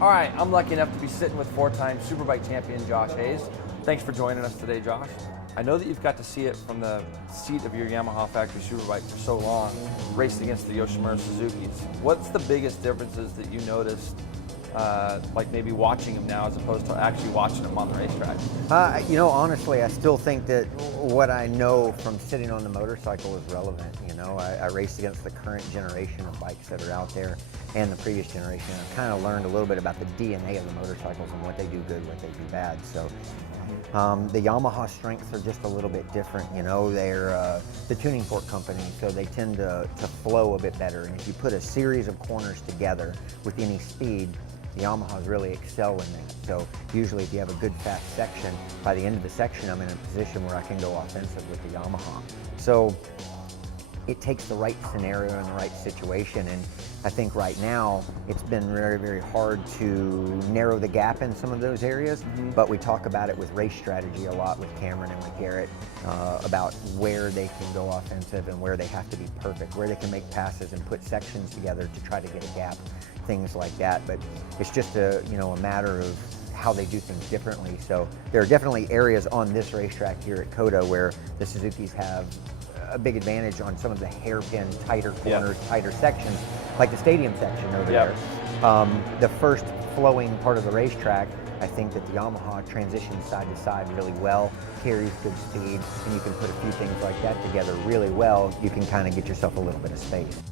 All right, I'm lucky enough to be sitting with four-time Superbike champion Josh Hayes. Thanks for joining us today, Josh. I know that you've got to see it from the seat of your Yamaha factory Superbike for so long, racing against the Yamaha Suzukis. What's the biggest differences that you noticed, like maybe watching them now as opposed to actually watching them on the racetrack? You know, honestly, I still think that what I know from sitting on the motorcycle is relevant. You know, I raced against the current generation of bikes that are out there and the previous generation. I've kind of learned a little bit about the DNA of the motorcycles and what they do good, what they do bad. So the Yamaha strengths are just a little bit different. You know, they're the tuning fork company, so they tend to flow a bit better. And if you put a series of corners together with any speed, the Yamahas really excel in that. So usually if you have a good fast section, by the end of the section I'm in a position where I can go offensive with the Yamaha. So it takes the right scenario and the right situation, and I think right now it's been very, very hard to narrow the gap in some of those areas, but we talk about it with race strategy a lot with Cameron and with Garrett about where they can go offensive and where they have to be perfect, where they can make passes and put sections together to try to get a gap, things like that. But it's just a matter of how they do things differently. So there are definitely areas on this racetrack here at COTA where the Suzukis have a big advantage on some of the hairpin, tighter corners, tighter sections, like the stadium section over there. The first flowing part of the racetrack, I think that the Yamaha transitions side to side really well, carries good speed, and you can put a few things like that together really well. You can kind of get yourself a little bit of space.